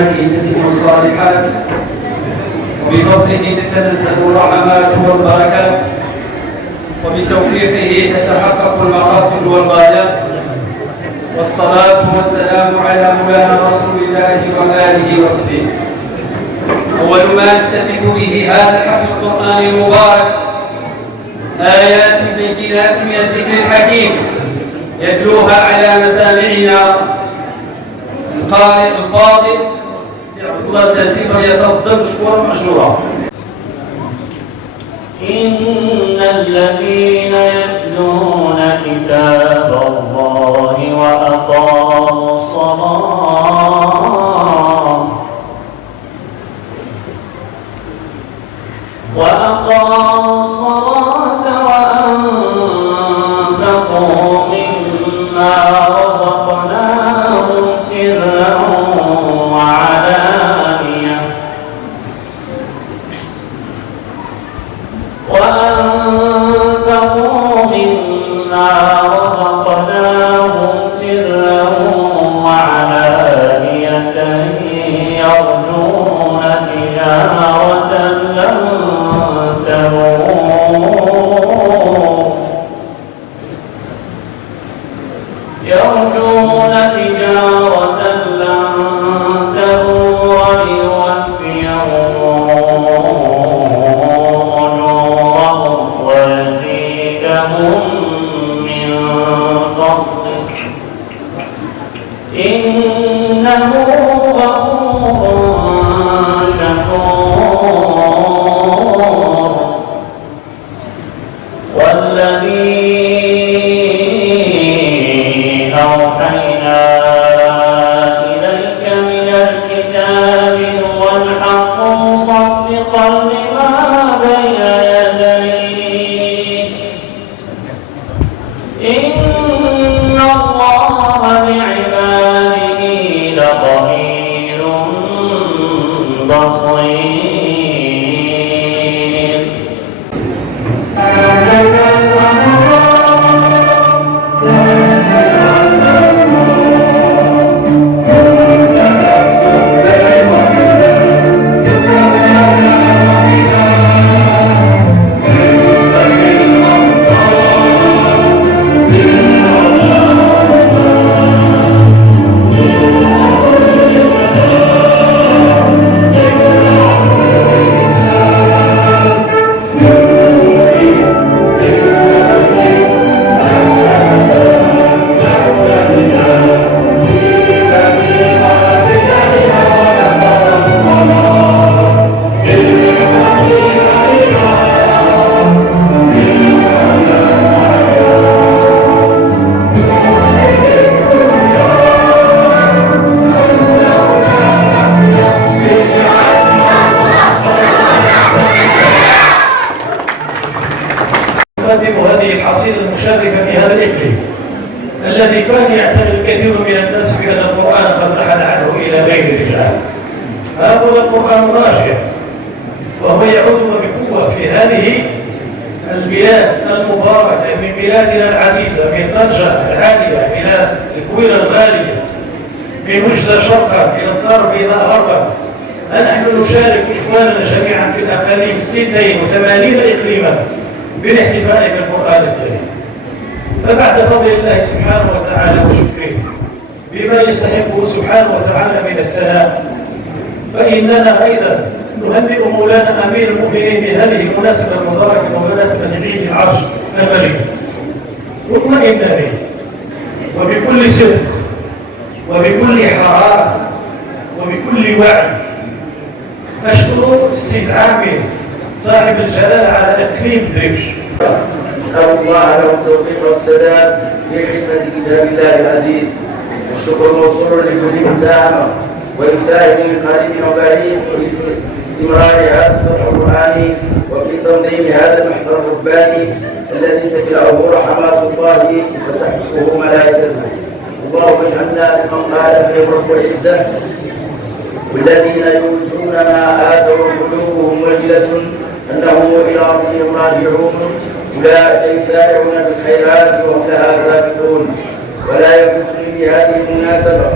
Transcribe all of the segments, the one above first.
بنعمته تتم الصالحات، وبفضله تتنزل الرحمات والبركات، وبتوفيقه تتحقق المقاصد والغايات. والصلاة والسلام على مولانا رسول الله وآله وصحبه. أول ما نفتتح به هذا الحفل القرآني المبارك آيات بينات من الذكر الحكيم يتلوها على مسامعنا القارئ الفاضل عبد الله التازي، فليتفضل مشكورا مأجورا. إن الذين يتلون كتاب الله وأقاموا الصلاة وأنفقوا مما رزقناهم سرا وعلانية يرجون تجارة لن تبور ليوفيهم أجورهم ويزيدهم من فضله إنه غفور شكور. والذي أوحينا إليك من الكتاب هو الحق مصدقا لما بين يديه إن الله بعباده لخبير بصير. هذه الحصيلة المشرفة في هذا الإقليم الذي كان يعتقد الكثير من الناس بأن القرآن قد رحل عنه إلى غير الرجال. هذا القرآن راجع وهو يعود بقوة في هذه البلاد المباركة من بلادنا العزيزة، من طنجة العالية إلى الكويت الغالية، من وجدة شرقا إلى الضرب إلى غربا. نحن نشارك إخواننا جميعا في الأقاليم 86 إقليما بالاحتفاء بالقرآن الكريم. فبعد فضل الله سبحانه وتعالى وشكره بما يستحقه سبحانه وتعالى من السلام، فإننا أيضا نهنئ مولانا أمير المؤمنين بهذه المناسبة المباركة ومناسبة عيد العرش الملك. نطمئن به وبكل صدق وبكل حرارة وبكل وعي. أشكر السيد عامر صاحب الجلالة على إقليم دريبش. نسأل الله له التوفيق والسداد في خدمة كتاب الله العزيز. الشكر موصول لكل من ساهم ويساهم من قريب وبعيد في استمرار هذا الصرح القرآني وفي تنظيم هذا المحضر الرباني الذي تكلأه رحمات الله وتحفظه ملائكته. اللهم اجعلنا ممن قال فيهم رب العزة والذين يؤتون ما آتوا قلوبهم وجلة أنهم إلى ربهم راجعون أولئك يسارعون في الخيرات وهم لها سابقون. ولا يفوتني بهذه المناسبة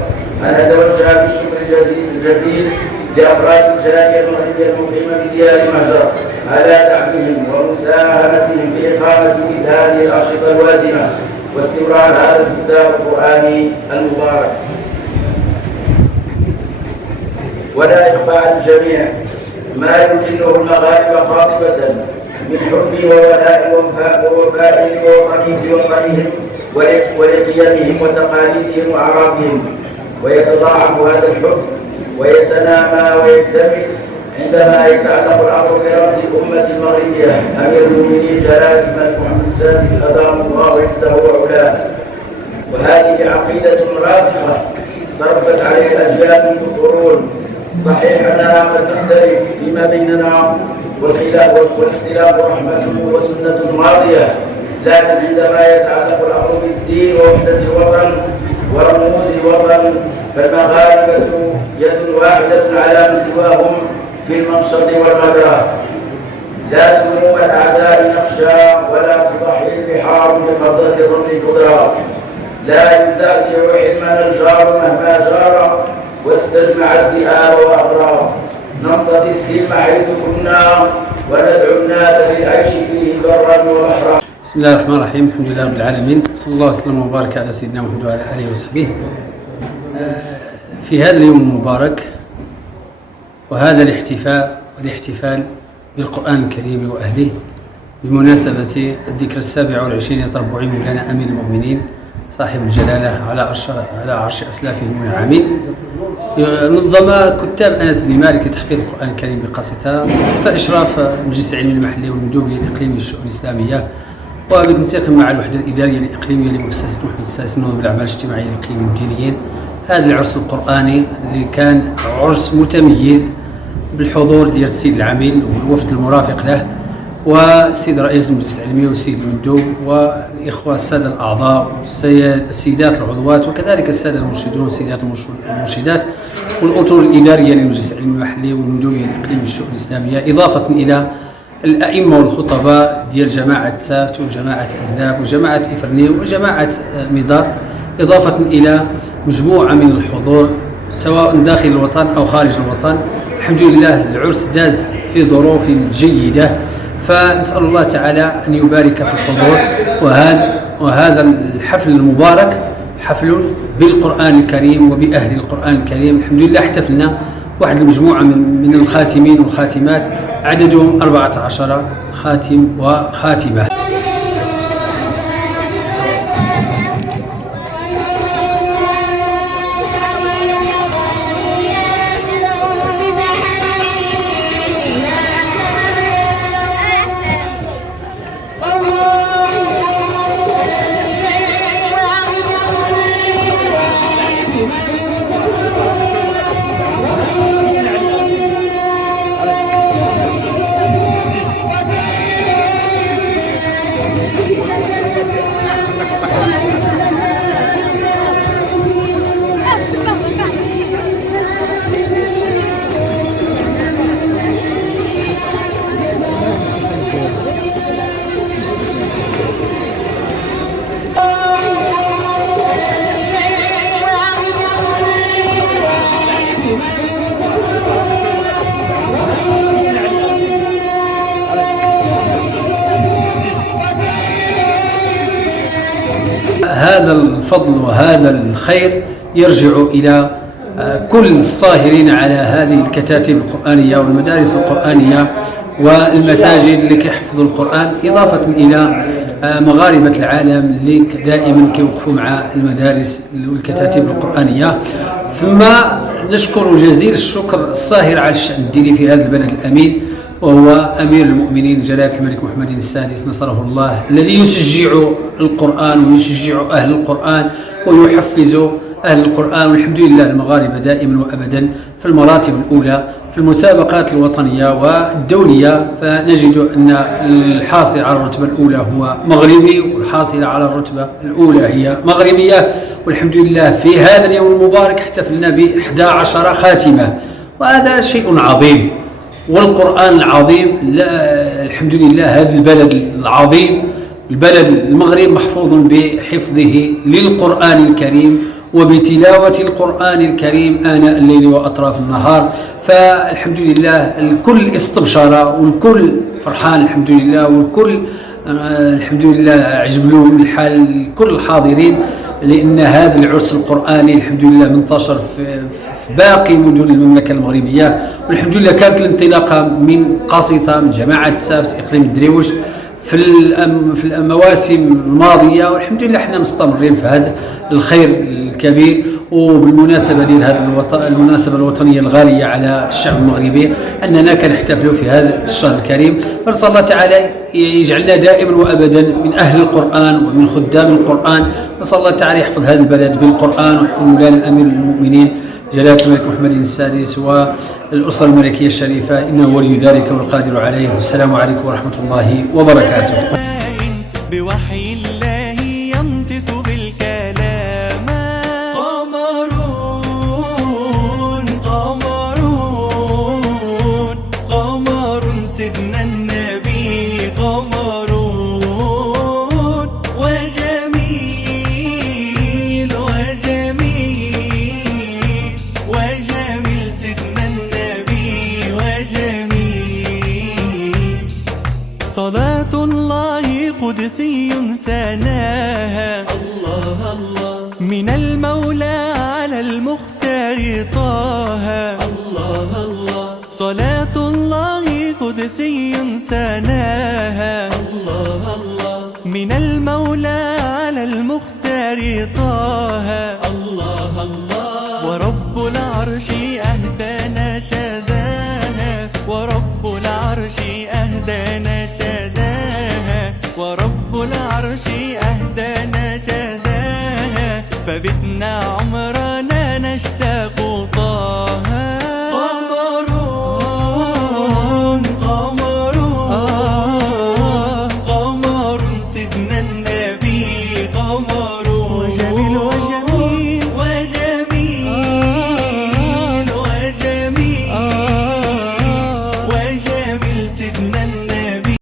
أن أتوجه بالشكر الجزيل لأفراد الجالية المغربية المقيمة بديار مهجر على دعمهم ومساهمتهم في إقامة مثل هذه الأنشطة الوازنة واستمرار هذا الكتاب القرآني المبارك. ولا يخفى على الجميع ما يمكنه المغاربة قاطبة من حب وولاء ووفاء لوطنهم ولقيمهم وتقاليدهم وأعرافهم، ويتضاعف هذا الحب ويتنامى ويكتمل عندما يتعلق الأمر برمز الأمة المغربية أمير المؤمنين جلالة الملك محمد السادس أدام الله عزه وعلاه. وهذه عقيدة راسخة تربت عليها الأجيال منذ قرون. صحيح أننا قد نختلف فيما بيننا والاختلاف رحمة وسنة ماضية، لكن عندما يتعلق الأمر بالدين ووحدة الوطن ورموز الوطن فالمغاربة يد واحدة على من سواهم في المنشط والمجرى. لا سموم الأعداء نخشى ولا تضحي البحار بقبضة الرمل الكبرى. لا يزعزع حلمنا الجار مهما جار واستجمع الذئاب وأغرى. نمتضي السلم حيث كنا وندعو الناس للعيش فيه برا وبحرا. بسم الله الرحمن الرحيم. الحمد لله رب العالمين، صلى الله وسلم وبارك على سيدنا محمد وعلى آله وصحبه. في هذا اليوم المبارك وهذا الاحتفال بالقرآن الكريم وأهله بمناسبة الذكرى 27 لتربع مولانا أمير المؤمنين صاحب الجلالة على عرش أسلافه المنعمين، نظم كتاب أنس بن مالك لتحفيظ القرآن الكريم بقاسطة تحت إشراف المجلس العلمي المحلي والمندوبية الإقليمي للشؤون الإسلامية، وبالتنسيق مع الوحدة الإدارية الإقليمية لمؤسسة محمد السادس نواب الأعمال الاجتماعية الإقليميين الدينيين. هذا العرس القرآني اللي كان عرس متميز بالحضور ديال السيد العميل والوفد المرافق له والسيد رئيس المجلس العلمي والسيد المندوب والإخوة السادة الأعضاء والسيدات العضوات وكذلك السادة المرشدون والسيدات المرشدات والأطر الإدارية للمجلس العلمي المحلي والمندوبية الإقليمية للشؤون الإسلامية، إضافة إلى الأئمة والخطباء ديال جماعة سافت وجماعة أزلاب وجماعة إفرني وجماعة مدار، إضافة إلى مجموعة من الحضور سواء داخل الوطن أو خارج الوطن. الحمد لله العرس داز في ظروف جيدة، فنسأل الله تعالى أن يبارك في الحضور. وهذا الحفل المبارك حفل بالقرآن الكريم وبأهل القرآن الكريم. الحمد لله احتفلنا واحد المجموعة من الخاتمين والخاتمات عددهم 14 خاتم وخاتمة. هذا الفضل وهذا الخير يرجع إلى كل الصاهرين على هذه الكتاتب القرآنية والمدارس القرآنية والمساجد اللي كيحفظوا القرآن، إضافة إلى مغاربة العالم اللي دائما كيوقفوا مع المدارس والكتاتب القرآنية. ثم نشكر جزيل الشكر الصاهر على الشأن الديني في هذا البلد الأمين، وهو أمير المؤمنين جلالة الملك محمد السادس نصره الله، الذي يشجع القرآن ويشجع أهل القرآن ويحفز أهل القرآن. والحمد لله المغاربة دائما وأبدا في المراتب الأولى في المسابقات الوطنية والدولية، فنجد أن الحاصل على الرتبة الأولى هو مغربي والحاصل على الرتبة الأولى هي مغربية. والحمد لله في هذا اليوم المبارك احتفلنا ب11 خاتمة، وهذا شيء عظيم. والقرآن العظيم الحمد لله هذا البلد العظيم البلد المغرب محفوظ بحفظه للقرآن الكريم وبتلاوة القرآن الكريم آناء الليل وأطراف النهار. فالحمد لله الكل استبشر والكل فرحان الحمد لله، والكل الحمد لله عجبلو الحال كل الحاضرين، لأن هذا العرس القرآني الحمد لله منتشر في باقي مدن المملكة المغربية. والحمد لله كانت الانطلاقة من قاسطة من جماعة سافت إقليم الدريوش في المواسم الماضية، والحمد لله احنا مستمرين في هذا الخير الكبير. وبالمناسبة ديال هذه المناسبة الوطنية الغالية على الشعب المغربي أننا كنحتفلوا في هذا الشهر الكريم، فنسأل الله تعالى يجعلنا دائما وأبدا من أهل القرآن ومن خدام القرآن. نسأل الله تعالى يحفظ هذا البلد بالقرآن ويحفظ مولانا أمير المؤمنين جلالة الملك محمد السادس والأسرة الملكية الشريفة، إنه ولي ذلك والقادر عليه. والسلام عليكم ورحمة الله وبركاته. بوحي الله ينطق بالكلام، قمرون قمرون قمر سيدنا النبي، قمرون وجميل وجميل وجميل سيدنا النبي وجميل. صلاة الله قدسي سناها، الله الله من المولى على المختار طه، الله الله صلاة الله قدسي سناها، الله الله من المولى على المختار طه، الله الله ورب العرش أهدانا شذاها، ورب العرش أهدانا شذاها، ورب العرش أهدانا شذاها، فبتنا عمرنا نشتاق طه. قمرون قمرون قمر سيدنا النبي، قمرون وجميل